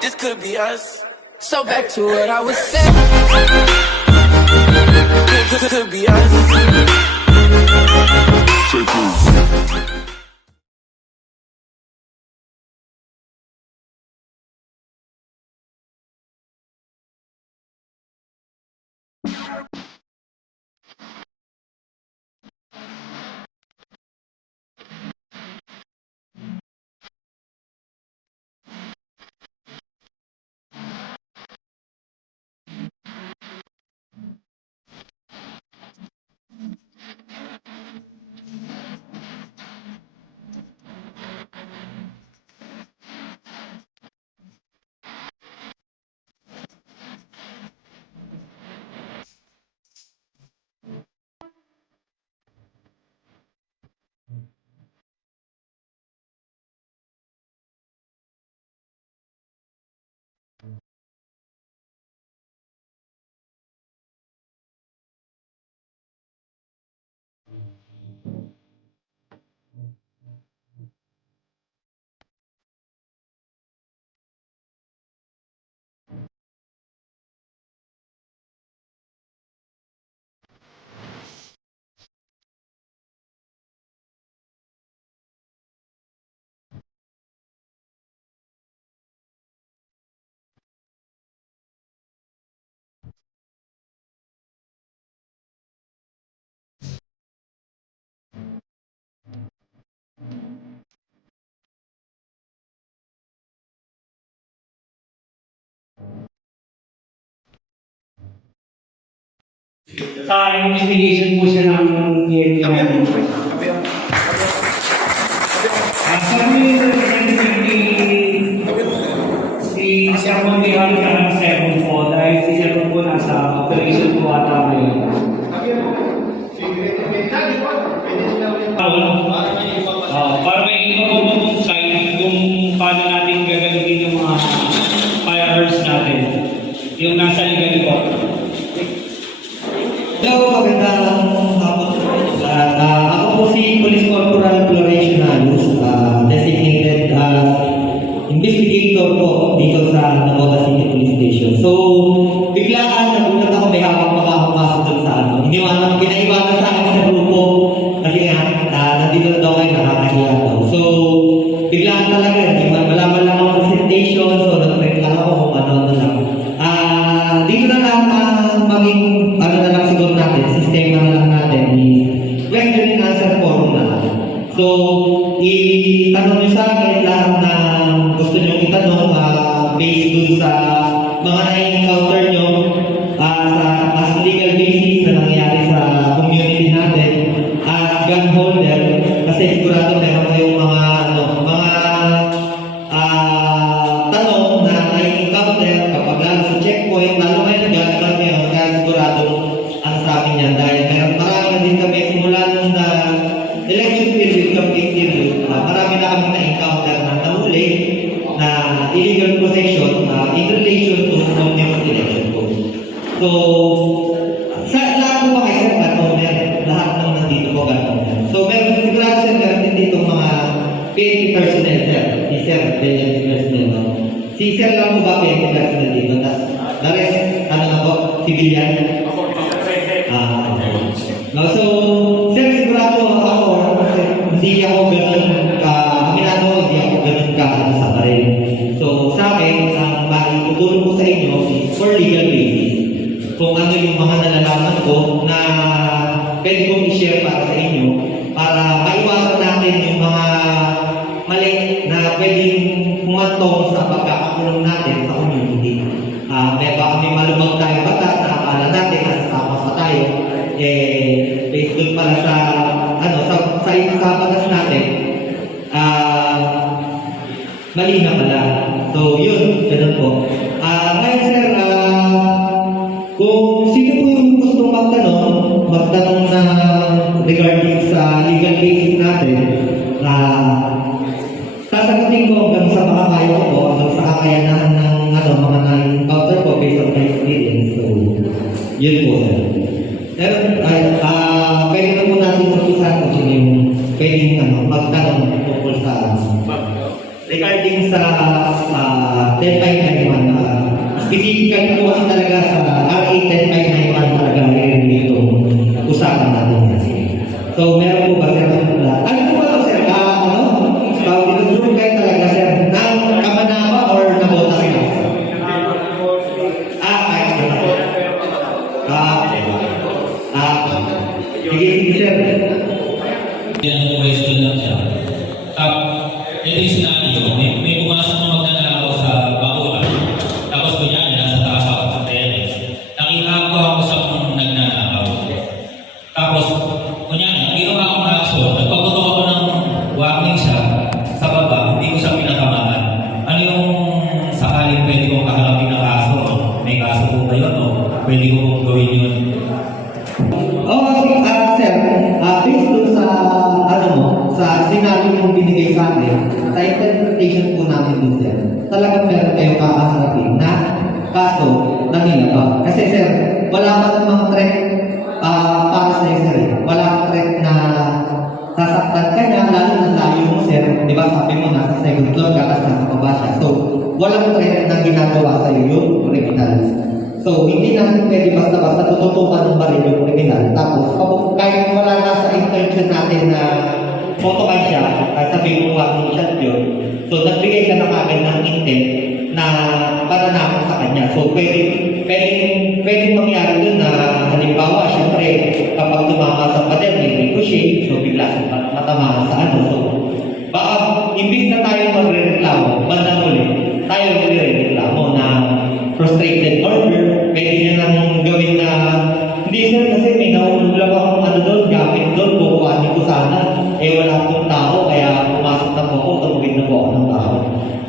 this could be us. So back to what I was saying. Could be us. Sa investigation po siya ng PNP natin. Sabi si Sir Montiel na ng second po dahil si Sir po nasa operation po ata ngayon. Para may iba side kung paano natin gagamitin yung mga firearms natin. Yung nasa ligal po. Hello, magandang hapon sa lahat. Ako po si Police Corporal Florencio Nalus, designated as investigator po dito sa Navotas City Police Station. So, biglaan nagulat ako, may hawak makakapasok doon sa ano. Pinaiwanan sa akin sa grupo kasi nga, nandito na daw kayo nakakahiya daw. So, biglaan talaga, malaman lang ang presentation, so nag-reflect ako kung ano na lang. Dito na lang maging ano na lang siguro natin, sistema na lang natin is question and answer forum na lang. So, itanong nyo sa akin lahat na gusto nyo itanong based dun sa mga na-encounter nyo as legal basis na nangyayari sa community natin as gun holder kasi sigurado meron kayong mga tanong na na-encounter kapag lalo sa checkpoint, lalo kayo nag-gun ngayon, kaya sigurado ang sa akin yan. Dahil marami na din kami, simula nung na election period, campaign period, marami na kami na-encounter na nahuli na illegal possession in relation to omnibus election code. So, sa lahat po ba kayo sir, gun-owner? Lahat ng nandito po gun-owner. So, meron sigurado sir, meron din dito mga PNP personnel sir. Si sir, PNP personnel, no? Si sir lang po ba PNP personnel dito? Tapos, the rest, ano na po? Civilian? No, so, sir, sigurado ako, hindi ako ganun hindi ako ganun sa baril. So, sa akin, ang maitutulong ko sa inyo is for legal basis. Kung ano yung mga nalalaman ko na pwede kong i-share para sa inyo para maiwasan natin yung mga mali na pwedeng humantong sa pagkakakulong natin sa community. May baka may malubag tayong batas na akala natin na tama pa tayo, based dun pala sa sa batas natin, mali na pala. So, yun, ganun po. Ngayon, sir, kung sino po yung gusto magtanong na regarding sa legal basis natin, sasagutin ko hanggang sa makakaya ko po, hanggang sa kakayanan ng mga na-encounter ko based on my experience. So, yun po, sir. Pero, pwede na po natin mag-isa kung sino yung pwedeng magtanong tungkol sa regarding sa 10591. Specifical po kasi talaga sa RA 10591 talaga meron itong usapan natin kasi. So, meron po ba sir? Ano po ba sir? Dinudrog kayo talaga sir ng kamanama or nabotas na? Sige, sir. Yan ang question lang siya. Ito yung scenario, may pumasok na magnanakaw sa bakura. Tapos kunyari, nasa taas ako sa terrace. Nakita ako sa nagnanakaw. Tapos, kunyari, ginawa akong action, nagpaputok ako ng warning siya sa baba, hindi ko siya pinatamaan. Ano yung sakaling pwede kong kaharapin na kaso? May kaso po ba yun? O pwede ko pong gawin yun? Sir, based dun sa, sa scenario mong binigay sa akin, sa interpretation po namin dun, sir, talagang meron kayo kakaharapin na kaso na nilaba. Kasi, sir, wala pa namang threat para sa'yo, sir. Wala threat na sasaktan ka niya, lalo na layo mo, sir. Di ba, sabi mo, nasa second floor ka, tapos nasa baba siya. So, walang threat na ginagawa sa'yo yung criminal. So, hindi natin pwede basta-basta tututukan ng baril yung kriminal. Tapos, kahit wala na sa intention natin na motokan siya, sabi mo walking shot yun, so nagbigay ka na kagad ng intent na pananakot sa kanya. So, pwede mangyari dun na halimbawa, syempre, kapag tumama sa pader, may ricochet, so bigla siyang matamaan sa ano. So, baka, imbis na tayo magre-reklamo, bandang uli, tayo magre-reklamo na frustrated order, pwede niya nang gawin na, hindi sir, kasi may nahulog lang akong doon, gamit doon, kukuhanin ko sana, wala akong tao, kaya pumasok na po ako, tumawid na po ako ng tao.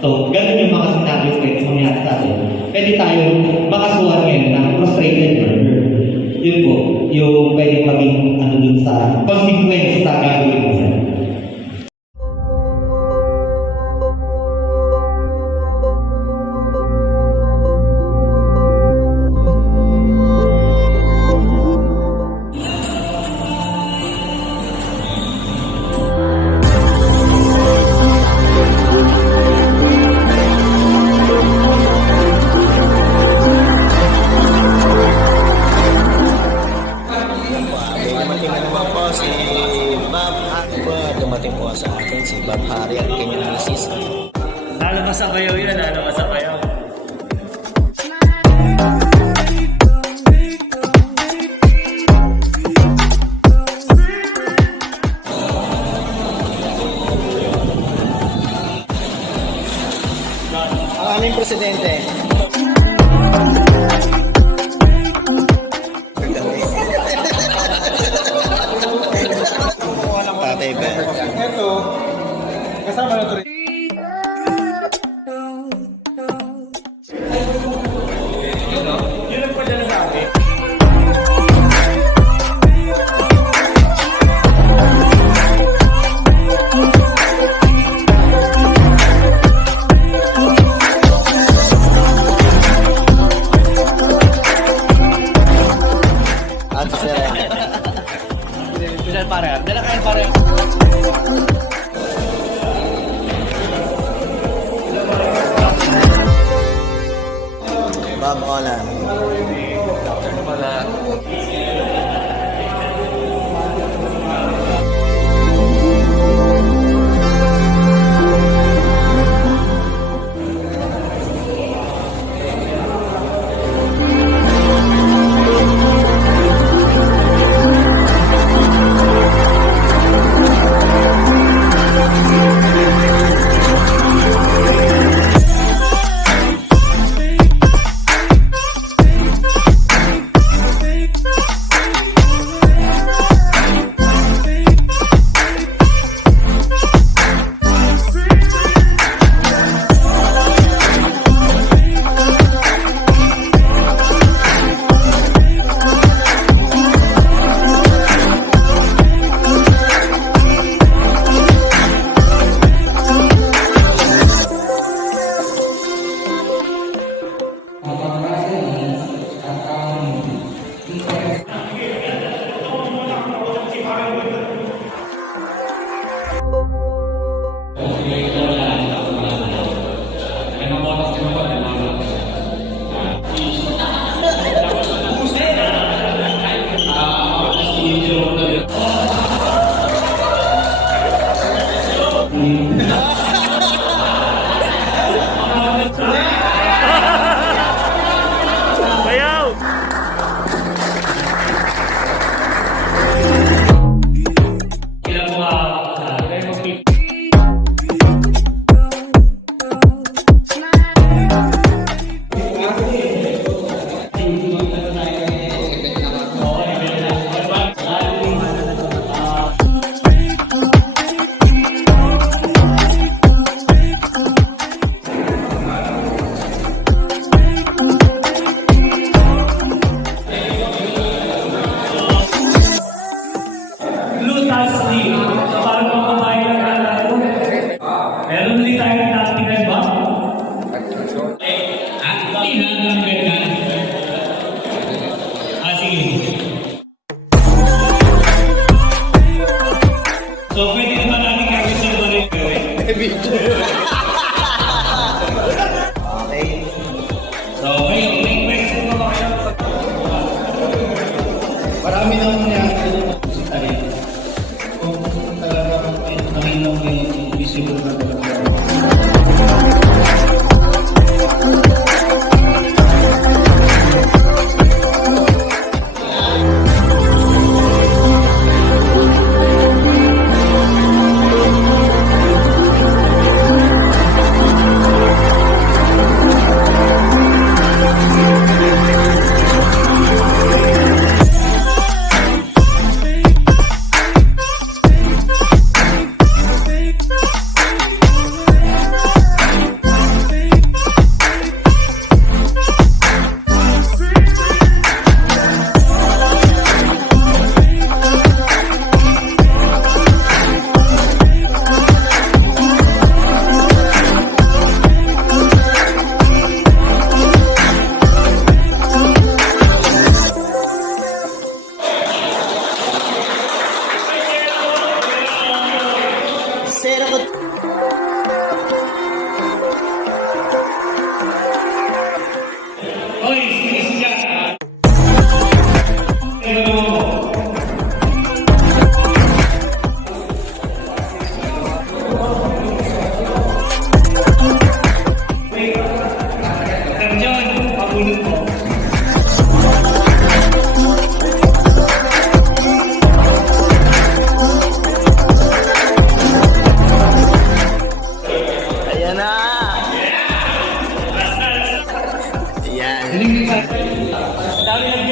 So, ganun yung mga scenario pwede mangyari sa atin. Pwede tayo makasuhan ngayon ng frustrated order. Yun po, yung pwede maging dun sa consequence sa gagawin mo sir. Dumating po sa akin si Bob Hari at kanyang assist. Lalabas sa bayaw yun, lalabas sa bayaw. Ang aming presidente. Tatay Ben. Ito, kasama na ito rin. Yun ang pwede na sa akin. At sir, Pinal pare, dala kain pare. Bob Olan. Sila po Lutas League. Para makabayan ng kalaro. Meron din tayong tactical ba? Hindi na ang ganyan. Sige. So, pwede naman natin gawin sa balik gawin. Okay. So, ngayon, may question pa ba kayo? Marami na nangyari sa tayo. Kung talagang Panginoon yung visible na talaga. Sir, ako... Oy, sige siya. Nandiyan, pabulot mo. Ayan na! Ayan. Dami ng